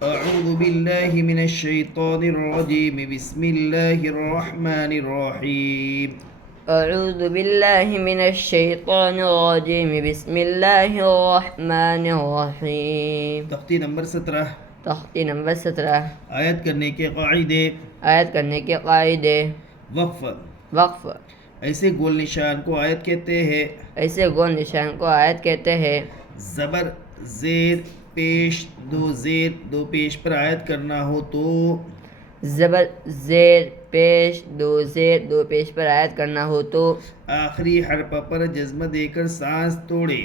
أعوذ بالله من الشيطان الرجيم بسم الله الرحمن الرحيم. أعوذ بالله من الشيطان الرجيم بسم الله الرحمن الرحیم. تختی نمبر 17. تختی نمبر 17. آیت کرنے کے قاعدے. آیت کرنے کے قاعدے. وقف. وقف. ایسے گول نشان کو آیت کہتے ہیں. ایسے گول نشان کو آیت کہتے ہیں. زبر زیر پیش دو زیر دو پیش پر آیت کرنا ہو تو زبر زیر پیش دو زیر دو پیش پر آیت کرنا ہو تو آخری حرف پر جزم دے کر سانس توڑے.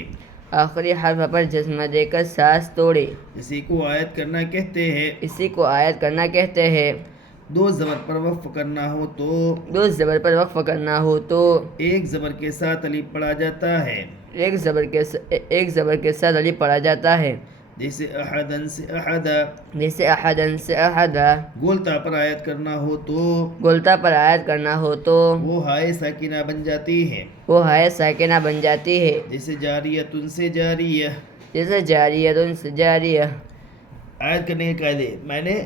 آخری حرف پر جزم دے کر سانس توڑے. اسی کو آیت کرنا کہتے ہیں. اسی کو آیت کرنا کہتے ہیں. دو زبر پر وقف کرنا ہو تو دو زبر پر وقف کرنا ہو تو ایک زبر کے ساتھ الف پڑھا جاتا ہے. ایک زبر کے ساتھ الف پڑھا جاتا ہے. جیسے احدن سے احدا. جیسے احدن سے احدا. گولتا پر آیت کرنا ہو تو گولتا پر آیت کرنا ہو تو وہ ہائے ساکنہ بن جاتی ہے. وہ ہائے ساکنہ بن جاتی ہے. جیسے جاریتن سے جاریہ. جیسے جاریتن سے جاریہ. آیت کرنے کے قاعدے. میں نے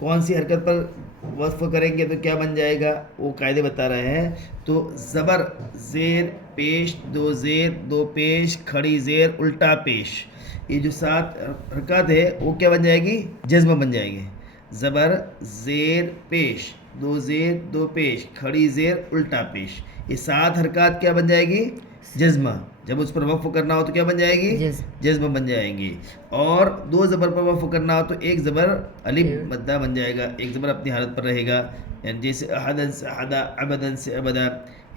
کون سی حرکت پر وقف کریں گے تو کیا بن جائے گا وہ قاعدے بتا رہے ہیں. تو زبر زیر پیش دو پیش کھڑی زیر الٹا پیش، یہ جو 7 حرکات ہے وہ کیا بن جائے گی؟ جزم بن جائے گی. زبر زیر پیش دو زیر دو پیش کھڑی زیر الٹا پیش، یہ 7 حرکات کیا بن جائے گی؟ جزمہ. جب اس پر وقف کرنا ہو تو کیا بن جائے گی؟ جزم بن جائیں گی. اور 2 زبر پر وقف کرنا ہو تو ایک زبر الف مدہ بن جائے گا، ایک زبر اپنی حالت پر رہے گا. یعنی جیسے احدن سے احدا ابدن سے ابدا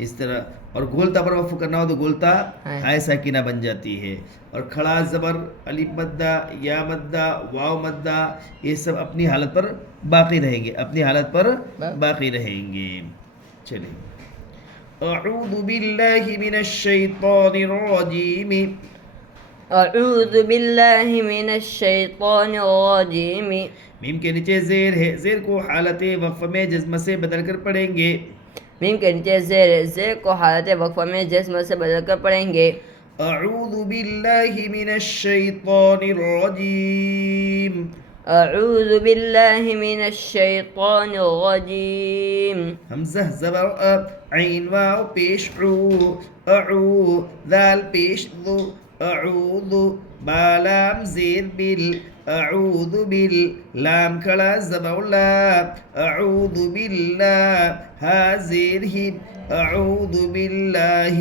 اس طرح. اور گولتا پر وقف کرنا ہو تو گولتا ہائے ساکنہ بن جاتی ہے. اور کھڑا زبر الف مدہ یا مدہ واو مدہ یہ سب اپنی حالت پر باقی رہیں گے، اپنی حالت پر باقی رہیں گے. چلیے. اعوذ باللہ من الشیطان الرجیم. اعوذ باللہ من الشیطان الرجیم. میم کے نیچے زیر ہے، زیر کو حالت وقف میں جزم سے بدل کر پڑھیں گے. میم کے نیچے زیر ہے، زیر کو حالت وقف میں جزم سے بدل کر پڑھیں گے. اعوذ باللہ من الشیطان الرجیم. اعوذ باللہ من الشیطان الرجیم. حمزہ زبر عین واو پیش عو اعو ذال پیش ذو اعوذ بالام زیر بل اعوذ بل لام کھڑا زبر لا اعوذ باللہ ہا زیر ہی اعوذ باللہ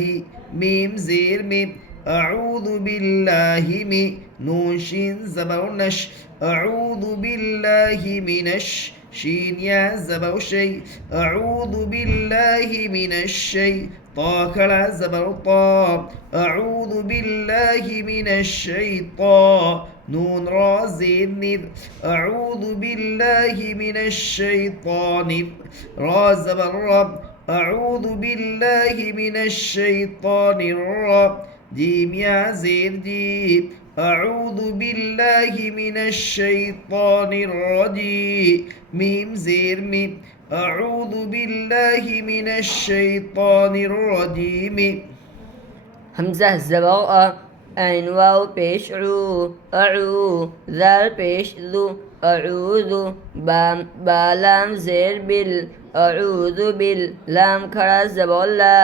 میم زیر میم اعوذ باللہ من نون شین زبر نش اعوذ باللہ من شین یا زبر شی اعوذ باللہ من الشی طا کھڑا زبر طا اعوذ باللہ من الشیطان نون را زیر نر اعوذ باللہ من الشیطان را زبر رب اعوذ باللہ من الشیطان الرجیم. جیم یا زیر جیم اعوذ باللہ من الشیطان الرجیم. میم زیر میم اعوذ باللہ من الشیطان الرجیم. حمزہ زبر عین واو پیش عو اعو ذال پیش ذو اعوذ بالام زیر بل اعوذ بل لام کھڑا زبر لا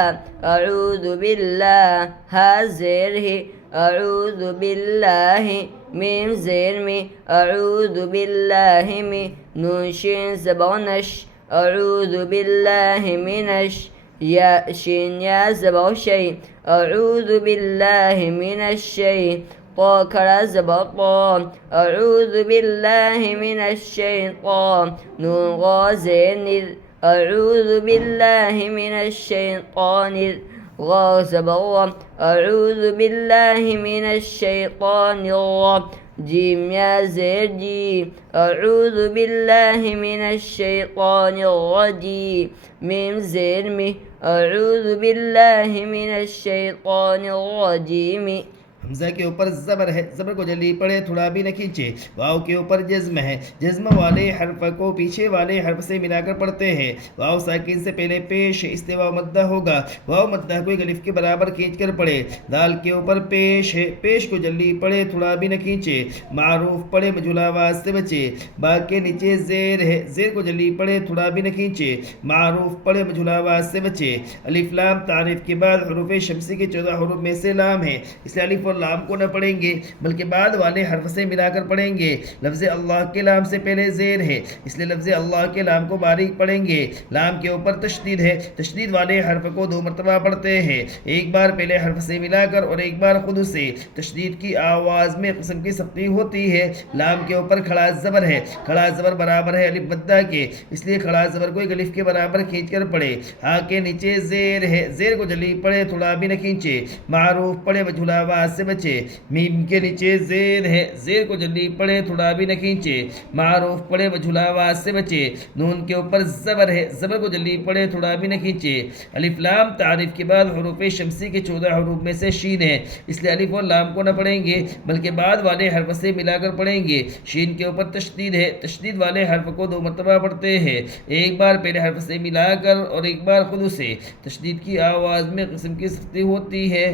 اعوذ باللہ ہا زیر ہی اعوذ باللہ میم زیر می اعوذ باللہ می نون شین زبر نش اعوذ باللہ من یا شین یا زبر شی اعوذ باللہ من الشی طا کھڑا زبر طا اعوذ باللہ من الشیطان نون غا زیر نر اعوذ باللہ من الشیطان غا زبر غ اعوذ باللہ من الشیطان جیم یا زیر جی اعوذ باللہ من الشیطان الرجیم. میم زیر می اعوذ باللہ من الشیطان الرجیم. حمزہ کے اوپر زبر ہے، زبر کو جلدی پڑھے تھوڑا بھی نہ کھینچے. واؤ کے اوپر جزم ہے، جزم والے حرف کو پیچھے والے حرف سے ملا کر پڑھتے ہیں. واؤ ساکن سے پہلے پیش ہے، اس لیے واؤ مدہ ہوگا. واؤ مدہ کو ایک الف کے برابر کھینچ کر پڑھے. دال کے اوپر پیش ہے، پیش کو جلدی پڑھے تھوڑا بھی نہ کھینچے. معروف پڑھے مجھول آواز سے بچے. با کے نیچے زیر ہے، زیر کو جلدی پڑھے تھوڑا بھی نہ کھینچے. معروف پڑھے مجھول آواز سے بچے. الف لام تعریف کے بعد حروف شمسی کے 14 حروف میں سے لام ہے، اس لیے الف اور لام کو نہ پڑھیں گے بلکہ بعد والے حرف سے ملا کر پڑھیں گے. لفظ اللہ کے لام سے پہلے زیر ہے، اس لیے لفظ اللہ کے لام کو باریک پڑھیں گے. لام کے اوپر تشدید ہے، تشدید والے حرف کو 2 مرتبہ پڑھتے ہیں، ایک بار پہلے حرف سے ملا کر اور ایک بار خود سے. تشدید کی آواز میں قسم کی سختی ہوتی ہے. لام کے اوپر کھڑا زبر ہے، کھڑا زبر برابر ہے الف مدہ کے، اس لیے کھڑا زبر کو ایک الف کے برابر کھینچ کر پڑھے. ہاں کے نیچے زیر ہے، زیر کو جلدی پڑھے تھوڑا بھی نہ کھینچے. معروف پڑھے مجھول آواز سے بچے. میم کے نیچے زیر ہے، زیر کو جلدی پڑھے تھوڑا بھی نہ کھینچے. معروف پڑھے مجھول آواز سے بچے. نون کے اوپر زبر ہے، زبر کو جلدی پڑھے تھوڑا بھی نہ کھینچے. الف لام تعریف کے بعد حروف شمسی کے 14 حروف میں سے شین ہے، اس لیے الف اور لام کو نہ پڑھیں گے بلکہ بعد والے حرف سے ملا کر پڑھیں گے. شین کے اوپر تشدید ہے، تشدید والے حرف کو 2 مرتبہ پڑھتے ہیں، ایک بار پہلے حرف سے ملا کر اور ایک بار خود سے. تشدید کی آواز میں قسم کی سختی ہوتی ہے.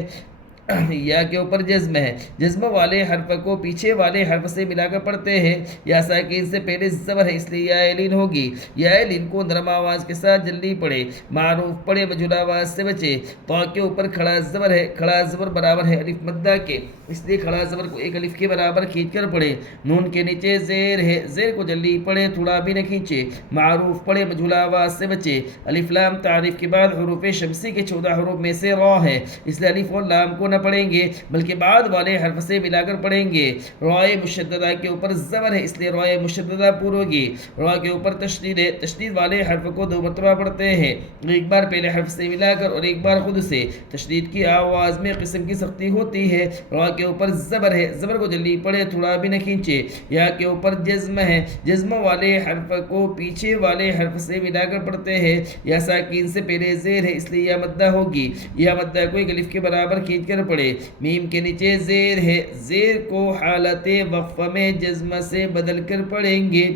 یا کے اوپر جزم ہے، جزم والے حرف کو پیچھے والے حرف سے ملا کر پڑھتے ہیں. یا ساکن سے پہلے زبر ہے، اس لیے یا لین ہوگی. یا لین کو نرم آواز کے ساتھ جلدی پڑھے. معروف پڑھے مجھول آواز سے بچے. پا کے اوپر کھڑا زبر ہے، کھڑا زبر برابر ہے الف مدہ کے، اس لیے کھڑا زبر کو ایک الف کے برابر کھینچ کر پڑھے. نون کے نیچے زیر ہے، زیر کو جلدی پڑھے تھوڑا بھی نہ کھینچے. معروف پڑھے مجھول آواز سے بچے. الف لام تعریف کے بعد حروف شمسی کے 14 حروف میں سے را ہے، اس لیے الف اور لام کو نہ پڑھیں گے بلکہ بعد والے حرف سے ملا کر پڑھیں گے. رائے مشددہ کے اوپر زبر ہے، اس لیے رائے مشددہ پر ہوگی. را کے اوپر تشدید ہے، تشدید والے حرف کو 2 مرتبہ پڑھتے ہیں، ایک بار پہلے حرف سے ملا کر اور ایک بار خود سے. تشدید کی آواز میں قسم کی سختی ہوتی ہے. را کے اوپر زبر ہے، زبر کو جلدی پڑھے تھوڑا بھی نہ کھینچے. یا کے اوپر جزم ہے، جزم والے حرف کو پیچھے والے حرف سے ملا کر پڑھتے ہیں. یا ساکین سے پہلے زیر ہے، اس لیے یا مدہ ہوگی. یا مدہ کو ایک الف کے برابر کھینچ کر پڑھے. میم کے نیچے زیر ہے، زیر کو حالت وقف میں جزم سے بدل کر پڑھیں گے.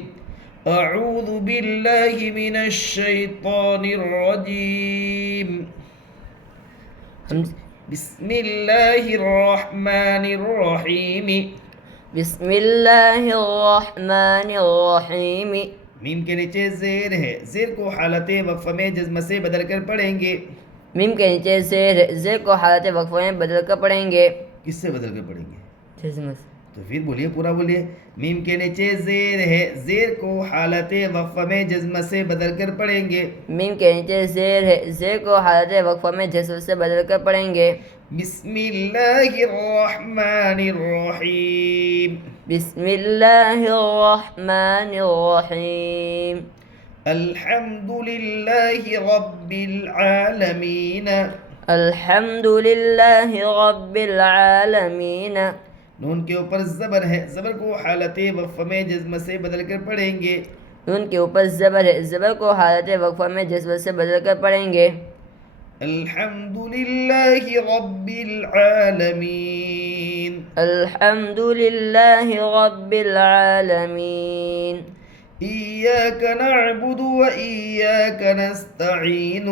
اعوذ باللہ من الشیطان الرجیم. بسم اللہ الرحمن الرحیم. بسم اللہ الرحمن الرحیم. میم کے نیچے زیر ہے، زیر کو حالت وقف میں جزم سے بدل کر پڑھیں گے. میم کے نیچے زیر ہے، زیر کو حالت وقف میں بدل کر پڑھیں گے. کس سے بدل کر پڑھیں گے؟ جزم سے. تو پھر بولیے، پورا بولیے. میم کے نیچے زیر ہے، زیر کو حالت وقف میں جزم سے بدل کر پڑھیں گے. میم کے نیچے زیر ہے، زیر کو حالت وقف میں جزم سے بدل کر پڑھیں گے. بسم اللہ الرحمن الرحیم. بسم اللہ الرحمن الرحیم. الحمد للہ رب العالمین. الحمد للہ رب العالمین. نون کے اوپر زبر ہے، زبر کو حالت وقف میں جزم سے بدل کر پڑھیں گے. نون کے اوپر زبر ہے، زبر کو حالت وقف میں جزم سے بدل کر پڑھیں گے. الحمد للہ رب العالمین. الحمد للہ رب العالمین. ایاک نعبد و ایاک نستعین.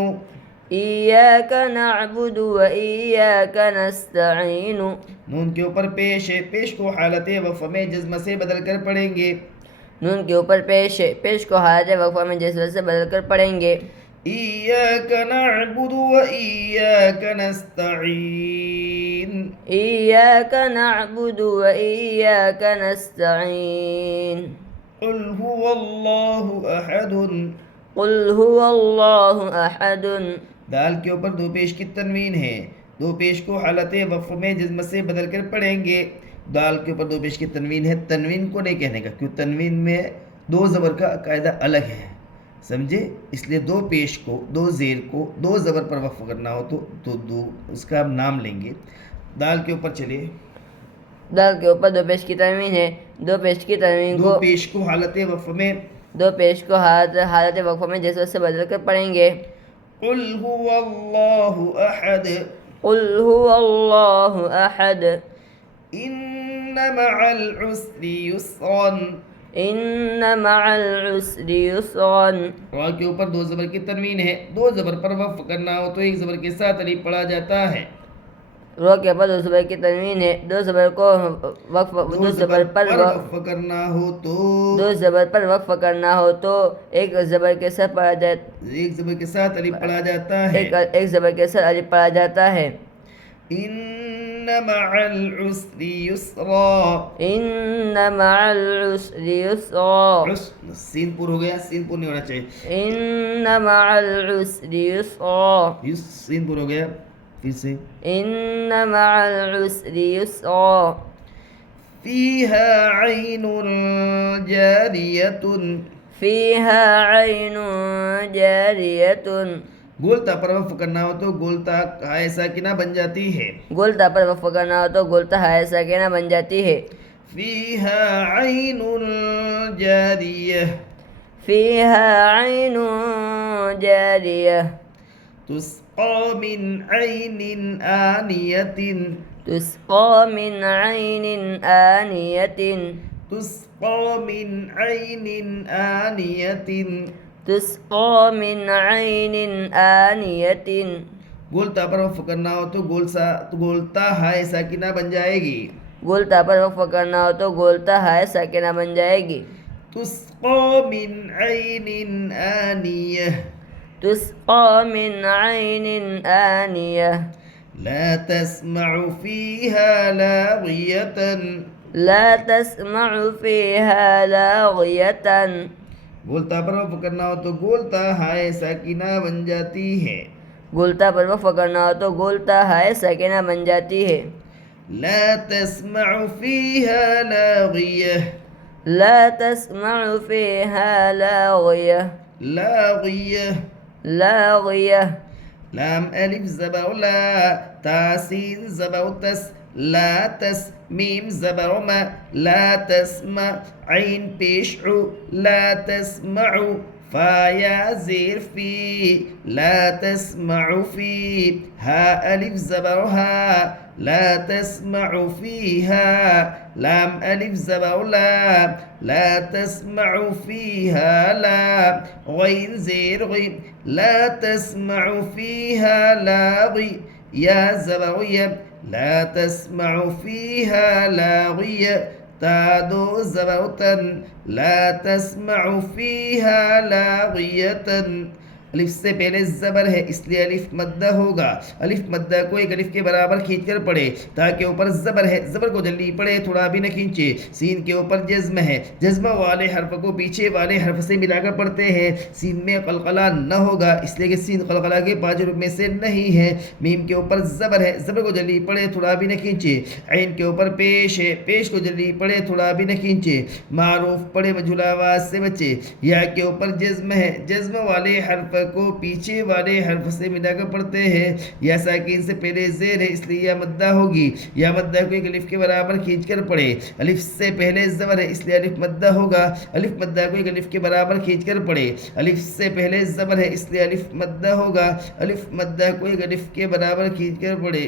ایاک نعبد و ایاک نستعین. نون کے اوپر پیش ہے، پیش کو حالت وقف میں جزم سے بدل کر پڑھیں گے. نون کے اوپر پیش ہے، پیش کو حالت وقف میں جزم سے بدل کر پڑھیں گے. ایاک نعبد و ایاک نستعین. ایاک نعبد و ایاک نستعین. قل هو اللہ احد. قل هو اللہ احد. دال کے اوپر 2 پیش کی تنوین ہے، 2 پیش کو حالت وقف میں جزم سے بدل کر پڑھیں گے. دال کے اوپر 2 پیش کی تنوین ہے، تنوین کو نہیں کہنے کا، کیوں تنوین میں 2 زبر کا قاعدہ الگ ہے، سمجھے؟ اس لیے 2 پیش کو، 2 زیر کو 2 زبر پر وقف کرنا ہو تو 2 اس کا ہم نام لیں گے. دال کے اوپر چلیے. دال کے اوپر 2 پیش کی تنوین ہے، 2 پیش کی تنوین 2 پیش کو حالت وقف میں، 2 پیش کو حالت وقف میں جزم سے بدل کر پڑھیں گے. قل هو اللہ احد. قل هو اللہ احد. ان مع العسر یسرا. ان مع العسر یسرا. را کے اوپر دو زبر کی تنوین ہے. دو زبر پر وقف کرنا ہو تو ایک زبر کے ساتھ الف پڑھا جاتا ہے. رو کے بعد دو زبر کی تنوین ہے. دو زبر کو دو زبر پر وقف کرنا ہو تو دو زبر پر وقف کرنا ہو تو ایک زبر کے ساتھ پڑھا جاتا ایک زبر کے ساتھ الف پڑھا جاتا ہے. ایک زبر کے ساتھ الف پڑھا جاتا ہے. ان مع العسر یسرا. ان مع العسر یسرا. سین پور ہو گیا, سین پور نہیں ہونا چاہیے. ان مع العسر یسرا. سین پور ہو گیا, پھر سے. ان مع العسر یسرا. فیہا عین جاریۃ. فیہا عین جاریۃ. گولتا پر وقف کرنا ہو تو گولتا ہائے ساکنہ بن جاتی ہے. گولتا پر وقف کرنا ہو تو گولتا ہائے ساکنہ بن جاتی ہے. فیہا عین جاریہ. فیہا عین جاریہ. تسقى من عين آنية. تسقى من عین آنیة. تسقى من عين آنية. تسقى من عین آنیة. گولتا پر وقف کرنا ہو تو گولتا ہائے ساکنہ بن جائے گی. گولتا پر وقف کرنا ہو تو گولتا ہائے ساکنہ بن جائے گی. تسقى من عين آنية. تسقى من عین آنیة. لا تسمع فيها لاغية. لا تسمع فيها لاغية. گولتا پر وقف کرنا ہو تو گولتا ہائے ساکنہ بن جاتی ہے. گولتا پر وقف کرنا ہو تو گولتا ہائے ساکنہ بن جاتی ہے. لا تسمع فيها لاغية. لا تسمع فيها لاغية. لاغية. لاغية. لام الف زبر لا. تا سین زبر تس. لا تس. میم زبر ما. لا تسمع. عین پیش عو. لا تسمع. فا یا زیر فی. لا تسمع فی. ها الف زبر ها. لا تسمع فيها. لام الف زبر لا. لا تسمع فيها لا. غين زير غين. لا تسمع فيها لاغي. يا زبر. لا تسمع فيها لاغية. تا دو زبر. لا تسمع فيها لاغية. الف سے پہلے زبر ہے اس لیے الف مدہ ہوگا. الف مدہ کو ایک الف کے برابر کھینچ کر پڑھے تاکہ اوپر زبر ہے, زبر کو جلدی پڑھے, تھوڑا بھی نہ کھینچے. سین کے اوپر جزم ہے, جزم والے حرف کو پیچھے والے حرف سے ملا کر پڑھتے ہیں. سین میں قلقلہ نہ ہوگا اس لیے کہ سین قلقلہ کے 5 حروف میں سے نہیں ہے. میم کے اوپر زبر ہے, زبر کو جلدی پڑھے, تھوڑا بھی نہ کھینچے. عین کے اوپر پیش ہے, پیش کو جلدی پڑھے, تھوڑا بھی نہ کھینچے. معروف پڑھے, مجھول آواز سے بچے. یا کے اوپر جزم ہے, جزم والے حرف کو پیچھے والے حرف سے ملا کر پڑھتے ہیں. یا ساکن سے پہلے زیر ہے اس لیے یا مدہ ہوگی. یا مدہ کو ایک الف کے برابر کھینچ کر پڑھے. الف سے پہلے زبر ہے اس لیے الف مدہ ہوگا. الف مدہ کو ایک الف کے برابر کھینچ کر پڑھے. الف سے پہلے زبر ہے اس لیے الف مدہ ہوگا. الف مدہ کو ایک الف کے برابر کھینچ کر پڑھے.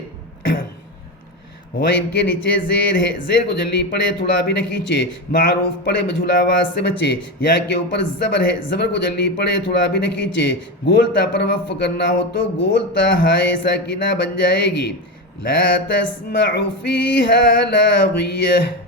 وہ ان کے نیچے زیر ہے, زیر کو جلدی پڑھے, تھوڑا بھی نہ کھینچے. معروف پڑھے, مجھول آواز سے بچے. یا کے اوپر زبر ہے, زبر کو جلدی پڑھے, تھوڑا بھی نہ کھینچے. گولتا پر وقف کرنا ہو تو گولتا ہائے ساکنہ بن جائے گی. لا تسمع فيها لاغية.